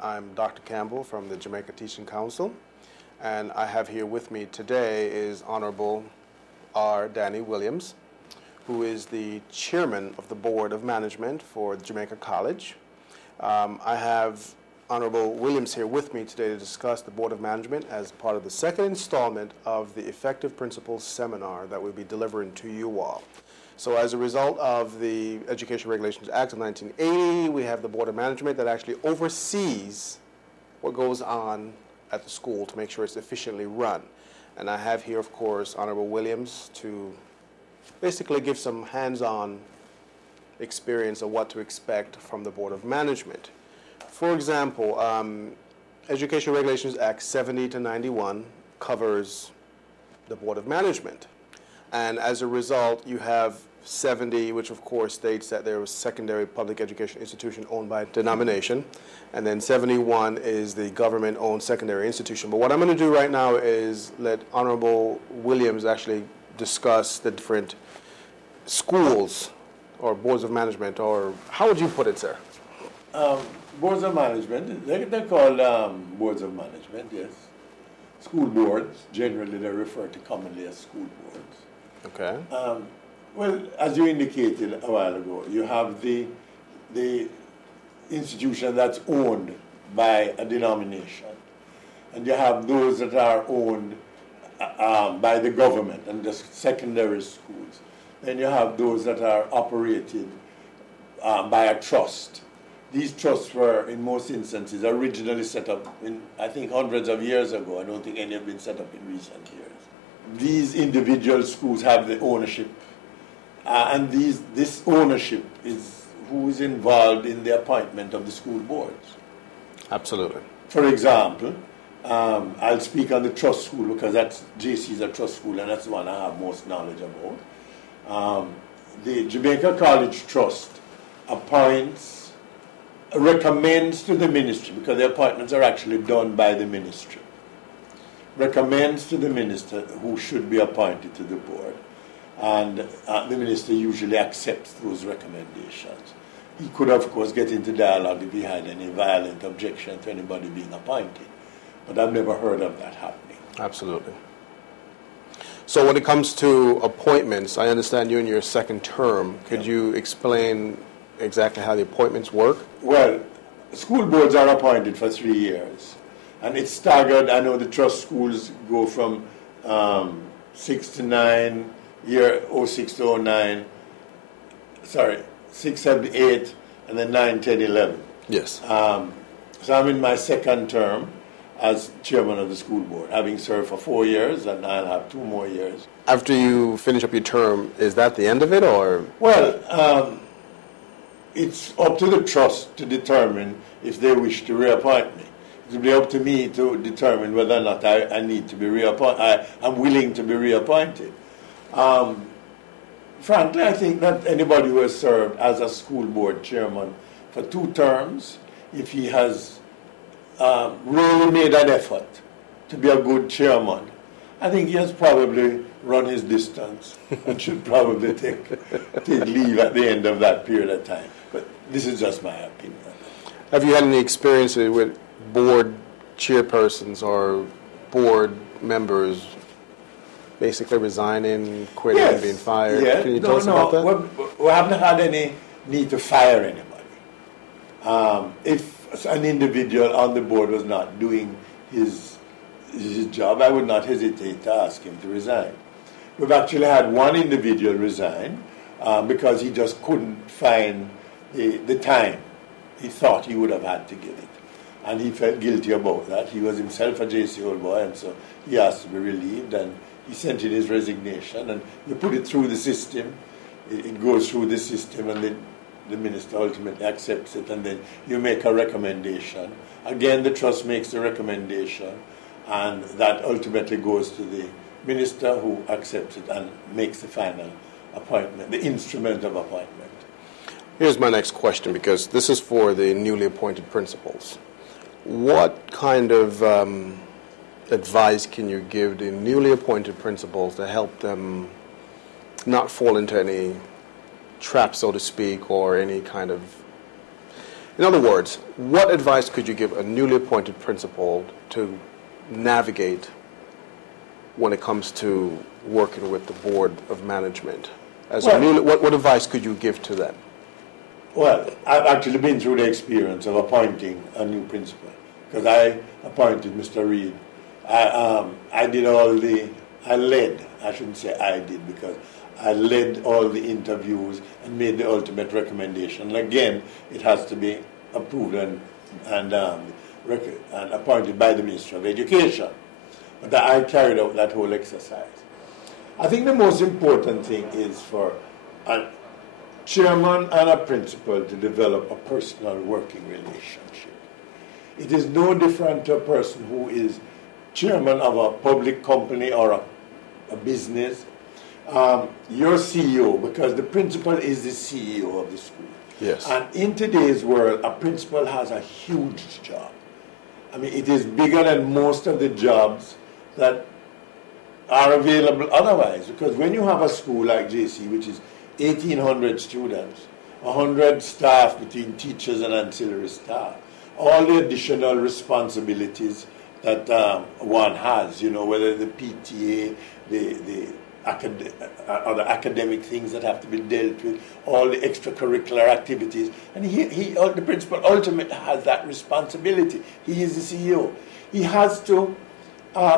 I'm Dr. Campbell from the Jamaica Teaching Council, and I have here with me today is Honorable R. Danny Williams, who is the chairman of the Board of Management for Jamaica College. I have Honorable Williams here with me today to discuss the Board of Management as part of the second installment of the Effective Principles Seminar that we'll be delivering to you all. So as a result of the Education Regulations Act of 1980, we have the Board of Management that actually oversees what goes on at the school to make sure it's efficiently run. And I have here, of course, Honorable Williams to basically give some hands-on experience of what to expect from the Board of Management. For example, Education Regulations Act 70 to 91 covers the Board of Management. And as a result, you have 70, which of course states that there was secondary public education institution owned by denomination. And then 71 is the government-owned secondary institution. But what I'm going to do right now is let Honorable Williams actually discuss the different schools or boards of management, or how would you put it, sir? Boards of management, they're called boards of management, yes. School boards, generally they're referred to commonly as school boards. Okay. Well, as you indicated a while ago, you have the institution that's owned by a denomination, and you have those that are owned by the government and the secondary schools. Then you have those that are operated by a trust. These trusts were, in most instances, originally set up in, I think, hundreds of years ago. I don't think any have been set up in recent years. These individual schools have the ownership, and this ownership is who is involved in the appointment of the school boards. Absolutely. For example, I'll speak on the trust school because JC is a trust school, and that's the one I have most knowledge about. The Jamaica College Trust recommends to the ministry, because the appointments are actually done by the ministry, recommends to the minister who should be appointed to the board, and the minister usually accepts those recommendations. He could, of course, get into dialogue if he had any violent objection to anybody being appointed, but I've never heard of that happening. Absolutely. So when it comes to appointments, I understand you're in your second term. Could you explain exactly how the appointments work? Well, school boards are appointed for 3 years. And it's staggered. I know the trust schools go from 6 to 9, year 06 to 09, 6, 7, 8, and then 9, 10, 11. Yes. So I'm in my second term as chairman of the school board, having served for 4 years, and I'll have 2 more years. After you finish up your term, is that the end of it, or? Well, it's up to the trust to determine if they wish to reappoint me. It will be up to me to determine whether or not I need to be reappointed. I'm willing to be reappointed. Frankly, I think that anybody who has served as a school board chairman for 2 terms, if he has really made an effort to be a good chairman, I think he has probably run his distance and should probably take leave at the end of that period of time. But this is just my opinion. Have you had any experiences with board chairpersons or board members basically resigning, quitting, yes. being fired? Yes. Can you tell us about that? We haven't had any need to fire anybody. If an individual on the board was not doing his job, I would not hesitate to ask him to resign. We've actually had one individual resign because he just couldn't find the time he thought he would have had to give it. And he felt guilty about that. He was himself a JC old boy, and so he asked to be relieved, and he sent in his resignation, and you put it through the system. It goes through the system, and then the minister ultimately accepts it, and then you make a recommendation. Again, the trust makes the recommendation, and that ultimately goes to the minister who accepts it and makes the final appointment, the instrument of appointment. Here's my next question, because this is for the newly appointed principals. What kind of advice can you give the newly appointed principals to help them not fall into any trap, so to speak, or any kind of In other words, what advice could you give a newly appointed principal to navigate when it comes to working with the board of management? What advice could you give to them? Well, I've actually been through the experience of appointing a new principal, because I appointed Mr. Reed. I shouldn't say I did, because I led all the interviews and made the ultimate recommendation. And again, it has to be approved and appointed by the Ministry of Education. But I carried out that whole exercise. I think the most important thing is for a chairman and a principal to develop a personal working relationship. It is no different to a person who is chairman of a public company or a business. Your CEO, because the principal is the CEO of the school. Yes. And in today's world, a principal has a huge job. I mean, it is bigger than most of the jobs that are available otherwise. Because when you have a school like JC, which is 1,800 students, 100 staff between teachers and ancillary staff, all the additional responsibilities that one has, you know, whether the PTA, the other academic things that have to be dealt with, all the extracurricular activities. And the principal ultimately has that responsibility. He is the CEO. He has to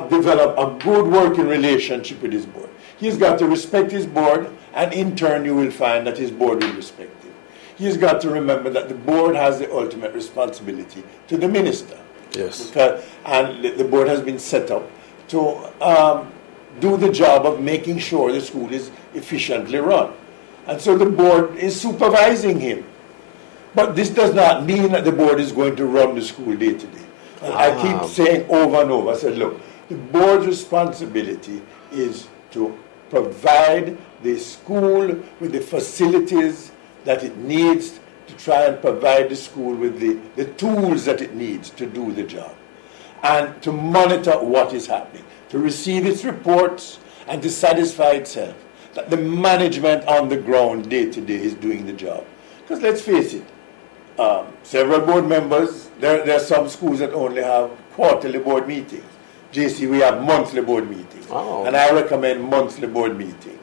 develop a good working relationship with his board. He's got to respect his board, and in turn you will find that his board will respect him. He's got to remember that the board has the ultimate responsibility to the minister. Yes. And the board has been set up to do the job of making sure the school is efficiently run. And so the board is supervising him. But this does not mean that the board is going to run the school day to day. And I keep saying over and over, I said, look, the board's responsibility is to provide the school with the facilities that it needs to try and provide the school with the tools that it needs to do the job, and to monitor what is happening, to receive its reports, and to satisfy itself that the management on the ground day to day is doing the job. Because let's face it, several board members, there are some schools that only have quarterly board meetings. JC, we have monthly board meetings. Oh. And I recommend monthly board meetings.